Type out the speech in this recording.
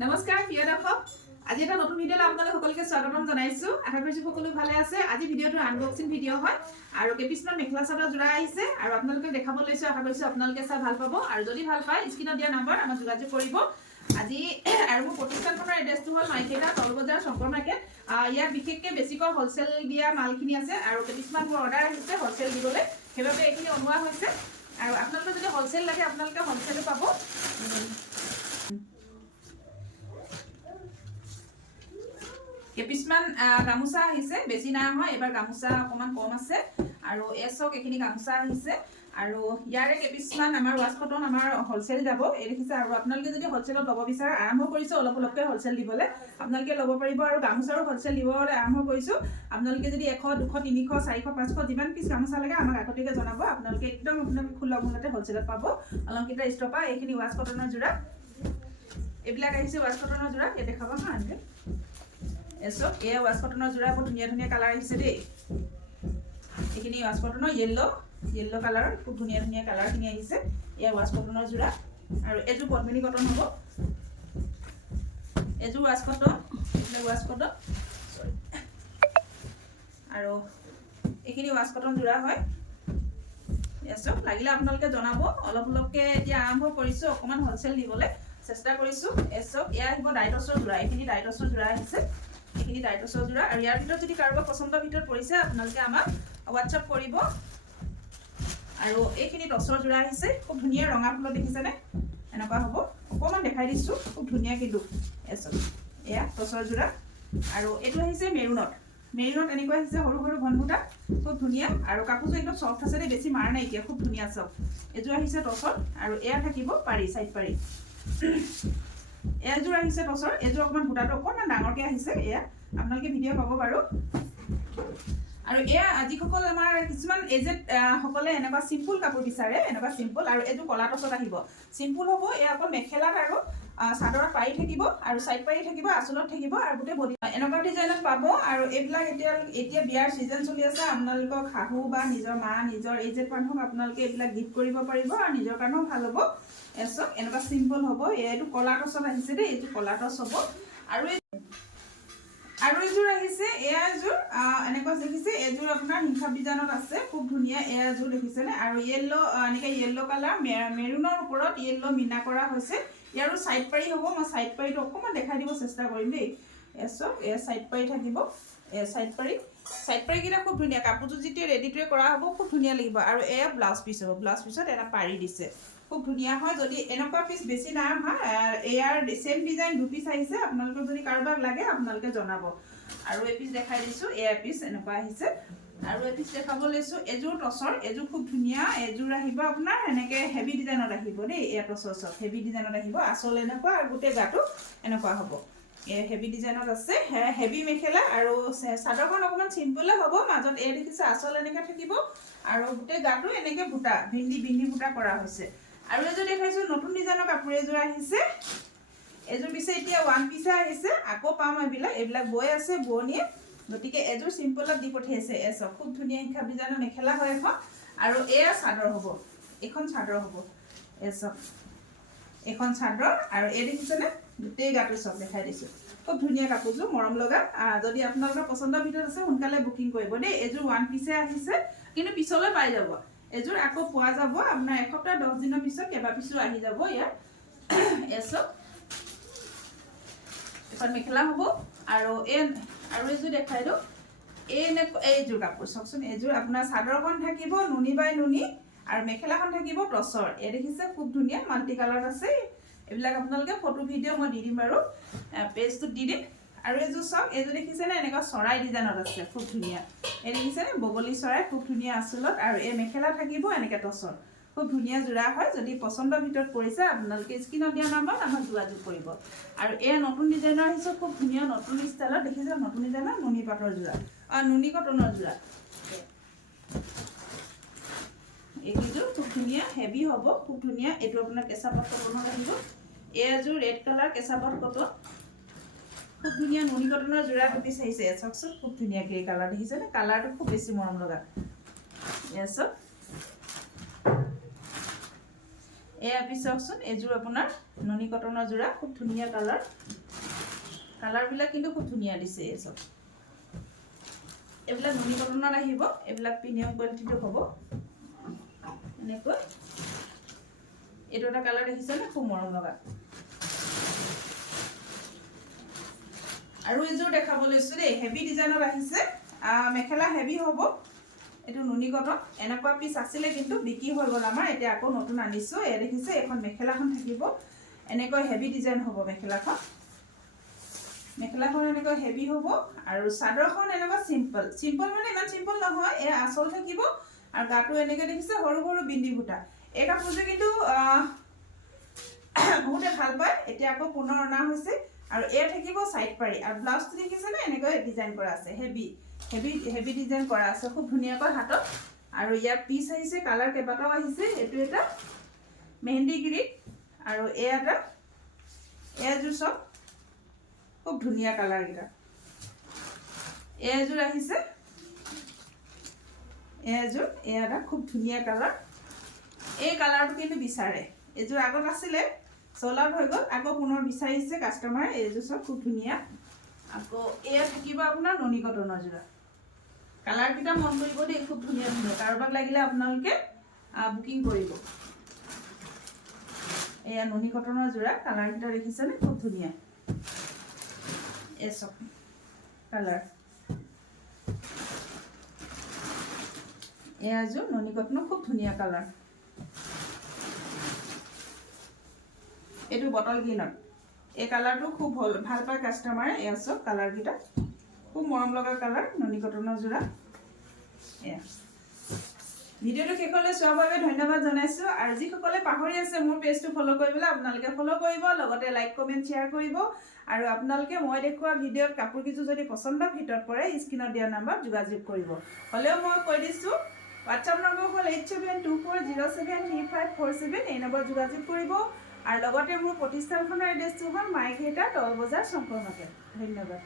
নমস্কাৰ প্ৰিয় দৰ্শক, আজি এটা নতুন ভিডিঅ'লৈ আপোনালোক সকলোকে স্বাগতম জনাইছো। আশা কৰিছো সকলো ভালে আছে। আজি ভিডিঅ'টো আনবক্সিং ভিডিঅ' হয় আৰু কেপিছমান মেখেলা চাদৰ যোৰা আহিছে আৰু আপোনালোকে দেখাব লৈছো। আশা কৰিছো আপোনালোকে চাই ভাল পাব আৰু যদি ভাল পায় স্ক্ৰীনত দিয়া নম্বৰ আমাক যোগাযোগ কৰিব। আজি আৰু মোৰ প্ৰতিষ্ঠানখনৰ এড্ৰেছটো হ'ল মাইকেটা তল বজাৰ শংকৰ মাৰ্কেট। ইয়াত বিশেষকৈ বেছিকৈ হ'লচেল দিয়া মালখিনি আছে আৰু কেপিছমান মোৰ অৰ্ডাৰ আহিছে হ'লচেল দিবলৈ, সেইবাবে এইখিনি অনোৱা হৈছে। আৰু আপোনালোকে যদি হ'লচেল লাগে আপোনালোকে হ'লচেলো পাব। কেপিছমান গামোচা আহিছে, বেছি নাই হয়, এবাৰ গামোচা অকণমান কম আছে আৰু এচক এইখিনি গামোচা আহিছে আৰু ইয়াৰে কেপিছমান আমাৰ ৱাছ কটন আমাৰ হ'লচেল যাব এই দেখিছে। আৰু আপোনালোকে যদি হ'লচেলত ল'ব বিচাৰে আৰম্ভ কৰিছোঁ অলপ অলপকৈ হ'লচেল দিবলৈ, আপোনালোকে ল'ব পাৰিব। আৰু গামোচাৰো হ'লচেল দিবলৈ আৰম্ভ কৰিছোঁ। আপোনালোকে যদি 100, 200, 300, 400, 500 যিমান পিছ গামোচা লাগে আমাক আগতীয়াকৈ জনাব। আপোনালোকে একদম সুলভ মূল্যতে হ'লচেলত পাব। অলংকিতা ষ্ট'ৰৰ পৰা এইখিনি ৱাছ কটনৰ যোৰা, এইবিলাক আহিছে ৱাছ কটনৰ যোৰা। এই দেখাব হা আনকে এচক, এয়া ৱাছ কটনৰ যোৰা। বহুত ধুনীয়া ধুনীয়া কালাৰ আহিছে দেই। এইখিনি ৱাছ কটনৰ য়েল্ল' কালাৰৰ খুব ধুনীয়া ধুনীয়া কালাৰখিনি আহিছে। এয়া ৱাছ কটনৰ যোৰা আৰু এযোৰ পদ্মিনী কটন হ'ব। এযোৰ ৱাছ কটন, এইবিলাক ৱাছ কটন আৰু এইখিনি ৱাছ কটন যোৰা হয়। এচক লাগিলে আপোনালোকে জনাব। অলপ অলপকৈ এতিয়া আৰম্ভ কৰিছোঁ, অকণমান হ'লচেল দিবলৈ চেষ্টা কৰিছোঁ। এচক এয়া আহিব ডাইটছৰ যোৰা। এইখিনি ডাইটছৰ যোৰা আহিছে, এইখিনি ডাইটছৰ যোৰা। আৰু ইয়াৰ ভিতৰত যদি কাৰোবাৰ পচন্দৰ ভিতৰত পৰিছে আপোনালোকে আমাক হোৱাটছআপ কৰিব। আৰু এইখিনি টচৰ যোৰা আহিছে, খুব ধুনীয়া ৰঙা ফুলত দেখিছেনে, এনেকুৱা হ'ব। অকণমান দেখাই দিছোঁ, খুব ধুনীয়া কিন্তু এচক। এয়া টচৰ যোৰা আৰু এইটো আহিছে মেৰুনত এনেকুৱা আহিছে সৰু সৰু ঘনবুটা, খুব ধুনীয়া। আৰু কাপোৰযোৰ একদম চফ্ট আছে দেই, বেছি মাৰ নাই এতিয়া, খুব ধুনীয়া চফ্ট। এযোৰ আহিছে টচৰ আৰু এয়া থাকিব পাৰি, চাইড পাৰি। এযোৰ আহিছে টচৰ, এযোৰ অকণমান বুটাটো অকণমান ডাঙৰকৈ আহিছে। এয়া আপোনালোকে ভিডিঅ' পাব বাৰু। আৰু এয়া যিসকল আমাৰ কিছুমান এজেড সকলে এনেকুৱা চিম্পুল কাপোৰ বিচাৰে, এনেকুৱা চিম্পুল। আৰু এইযোৰ কলা টচত আহিব, চিম্পুল হ'ব। এয়া অকল মেখেলাত আৰু চাদৰত পাৰি থাকিব আৰু চাইড পাৰি থাকিব, আঁচলত থাকিব আৰু গোটেই বডি এনেকুৱা ডিজাইনত পাব। আৰু এইবিলাক এতিয়া বিয়াৰ ছিজন চলি আছে। আপোনালোকক শাহু বা নিজৰ মা, নিজৰ এজেড মানুহক আপোনালোকে এইবিলাক গিফ্ট কৰিব পাৰিব আৰু নিজৰ কাৰণেও ভাল হ'ব। এচক এনেকুৱা চিম্পল হ'ব। এইটো কলা টচত আহিছে দেই, এইটো কলা টচ হ'ব। আৰু এযোৰ আহিছে, এয়া এযোৰ এনেকুৱা দেখিছে। এযোৰ আপোনাৰ হিংসাব ডিজাইনত আছে, খুব ধুনীয়া। এয়া এযোৰ দেখিছেনে। আৰু এনেকৈ য়েল্ল' কালাৰ, মেৰুনৰ ওপৰত য়েল্ল' মিনা কৰা হৈছে। ইয়াৰো চাইড পাৰি হ'ব। মই চাইড পাৰিটো অকণমান দেখাই দিব চেষ্টা কৰিম দেই। এচক এয়া চাইড পাৰি থাকিব, চাইড পাৰিকেইটা খুব ধুনীয়া। কাপোৰযোৰ যেতিয়া ৰেডিটোৱে কৰা হ'ব খুব ধুনীয়া লাগিব। আৰু এয়া ব্লাউজ পিচ হ'ব, ব্লাউজ পিচত এটা পাৰি দিছে, খুব ধুনীয়া হয়। যদি এনেকুৱা পিচ বেছি নাই অহা, এয়াৰ ছেম ডিজাইন দুপিচ আহিছে। আপোনালোকক যদি কাৰোবাক লাগে আপোনালোকে জনাব। আৰু এপিচ দেখাই দিছোঁ, এয়া পিচ এনেকুৱা আহিছে। আৰু এপিচ দেখাব লৈছোঁ, এযোৰ টচৰ, এযোৰ খুব ধুনীয়া। এযোৰ আহিব আপোনাৰ এনেকৈ হেভি ডিজাইনত আহিব দেই। এয়া টচৰ চব হেভি ডিজাইনত আহিব। আচল এনেকুৱা আৰু গোটেই গাটো এনেকুৱা হ'ব। হেভি ডিজাইনত আছে, হেভি মেখেলা। আৰু চাদৰখন অকণমান চিম্পলে হ'ব। মাজত এয়া দেখিছে আচল এনেকৈ থাকিব আৰু গোটেই গাটো এনেকৈ বুটা বিন্দি বুটা কৰা হৈছে। আৰু এযোৰ দেখাইছোঁ নতুন ডিজাইনৰ কাপোৰ এযোৰ আহিছে। এযোৰ পিছে এতিয়া ওৱান পিছে আহিছে, আকৌ পাম এইবিলাক বৈ আছে বোৱনীয়ে। গতিকে এযোৰ চিম্পলত দি পঠিয়াইছে এচক। খুব ধুনীয়া হিংসাব ডিজাইনৰ মেখেলা হয় এখন। আৰু এয়া চাদৰ হ'ব, এইখন চাদৰ হ'ব এচক, এইখন চাদৰ। আৰু এই দেখিছেনে গোটেই গাটো চব দেখাই দিছোঁ। খুব ধুনীয়া কাপোৰযোৰ, মৰম লগা। যদি আপোনালোকৰ পচন্দৰ ভিতৰত আছে সোনকালে বুকিং কৰিব দেই। এযোৰ ওৱান পিছে আহিছে, কিন্তু পিছলৈ পাই যাব। এযোৰ আকৌ পোৱা যাব আপোনাৰ এসপ্তাহ 10 দিনৰ পিছত কেইবা পিছো আহি যাব ইয়াৰ। এচক এখন মেখেলা হ'ব। আৰু এযোৰ দেখাই দিওঁ, এইযোৰ কাপোৰ চাওকচোন। এইযোৰ আপোনাৰ চাদৰখন থাকিব নুনি বাই নুনি আৰু মেখেলাখন থাকিব টচৰ। এই দেখিছে খুব ধুনীয়া মাল্টি কালাৰত আছে। এইবিলাক আপোনালোকে ফটো ভিডিঅ' মই দি দিম বাৰু, পেজটোত দি দিম। আৰু এযোৰ চাওক, এইযোৰ দেখিছেনে এনেকুৱা চৰাই ডিজাইনত আছে, খুব ধুনীয়া। এই দেখিছেনে বগলী চৰাই, খুব ধুনীয়া আচলত। আৰু এই মেখেলা থাকিব এনেকৈ টচৰ, খুব ধুনীয়া যোৰা হয়। যদি পচন্দৰ ভিতৰত পৰিছে আপোনালোকে স্ক্ৰীনত দিয়া নাম্বাৰত আমাক যোগাযোগ কৰিব। আৰু এয়া নতুন ডিজাইনৰ আহিছে, খুব ধুনীয়া নতুন ষ্টাইলত দেখিছে। নতুন ডিজাইনৰ নুনি পাটৰ যোৰা, নুনি কটনৰ যোৰা। এইকেইযোৰ খুব ধুনীয়া, হেভি হ'ব, খুব ধুনীয়া। এইটো আপোনাৰ কেঁচা পাট কটনত আহিব। এযোৰ ৰেড কালাৰ কেঁচা পাট কটন, খুব ধুনীয়া নুনি কটনৰ যোৰা দুপিচ আহিছে। চাওকচোন খুব ধুনীয়া গ্ৰে কালাৰ দেখিছেনে, কালাৰটো খুব বেছি মৰম লগা। এয়া পিছ চাওকচোন এযোৰ আপোনাৰ নুনি কটনৰ যোৰা খুব ধুনীয়া কালাৰবিলাক কিন্তু খুব ধুনীয়া দিছে এই চব এইবিলাক নুনি কটনত আহিব এইবিলাক প্ৰিমিয়াম কোৱালিটিটো হ'ব এনেকৈ এইটো এটা কালাৰ দেখিছেনে খুব মৰম লগা আৰু এযোৰ দেখাব লৈছোঁ দেই হেভি ডিজাইনত আহিছে মেখেলা হেভি হ'ব এইটো নুনি কটন এনেকুৱা পিচ আছিলে কিন্তু বিক্ৰী হৈ গ'ল আমাৰ এতিয়া আকৌ নতুন আনিছোঁ এয়া দেখিছে এখন মেখেলাখন থাকিব এনেকৈ হেভি ডিজাইন হ'ব মেখেলাখন এনেকৈ হেভি হ'ব আৰু চাদৰখন এনেকুৱা চিম্পল মানে ইমান চিম্পল নহয় এয়া আঁচল থাকিব আৰু গাটো এনেকৈ দেখিছে সৰু সৰু বিন্দি বুটা এই কাপোৰযোৰ কিন্তু বহুতে ভাল পায় এতিয়া আকৌ পুনৰ অনা হৈছে আৰু এয়া থাকিব সাইড পাৰি আৰু ব্লাউজটো দেখিছেনে এনেকৈ ডিজাইন কৰা আছে হেভি ডিজাইন কৰা আছে খুব ধুনীয়াকৈ হাতত আৰু ইয়াৰ পিচ আহিছে কালাৰ কেইবাটাও আহিছে এইটো এটা মেহেন্দি গ্ৰীণ আৰু এয়াযোৰ চব খুব ধুনীয়া কালাৰ কেইটা এয়াযোৰ আহিছে এয়া এটা খুব ধুনীয়া কালাৰ এই কালাৰটো কিন্তু বিচাৰে এইযোৰ আগত আছিলে সোল্ড আউট হৈ গ'ল আকৌ পুনৰ বিচাৰিছে কাষ্টমাৰে এইযোৰ চব খুব ধুনীয়া আকৌ এয়া থাকিব আপোনাৰ নুনি কটনৰ যোৰা কালাৰ কেইটা মন কৰিব দেই খুব ধুনীয়া কাৰোবাক লাগিলে আপোনালোকে বুকিং কৰিব এয়া নুনি কটনৰ যোৰা কালাৰ কেইটা দেখিছেনে খুব ধুনীয়া এই চব কালাৰ এয়াযোৰ নুনি কটনৰ খুব ধুনীয়া কালাৰ এইটো বটল গ্ৰীণত এই কালাৰটো খুব ভাল পায় কাষ্টমাৰে এয়া চব কালাৰ কেইটা খুব মৰম লগা কালাৰ নুনি কটনৰ যোৰা এয়া ভিডিঅ'টো শেষলৈ চোৱাৰ বাবে ধন্যবাদ জনাইছোঁ আৰু যিসকলে পাহৰি আছে মোৰ পেজটো ফ'ল' কৰিবলৈ আপোনালোকে ফ'ল' কৰিব লগতে লাইক কমেণ্ট শ্বেয়াৰ কৰিব আৰু আপোনালোকে মই দেখুওৱা ভিডিঅ'ত কাপোৰ কিছু যদি পচন্দ ভিতৰত পৰে স্ক্ৰীনত দিয়া নাম্বাৰত যোগাযোগ কৰিব হ'লেও মই কৈ দিছোঁ হোৱাটছআপ নম্বৰ হ'ল 8724073547 এই নম্বৰত যোগাযোগ কৰিব আৰু লগতে মোৰ প্ৰতিষ্ঠানখনৰ এড্ৰেছটো হ'ল মাইঘেটা তল বজাৰ চম্পৰ্ণতে ধন্যবাদ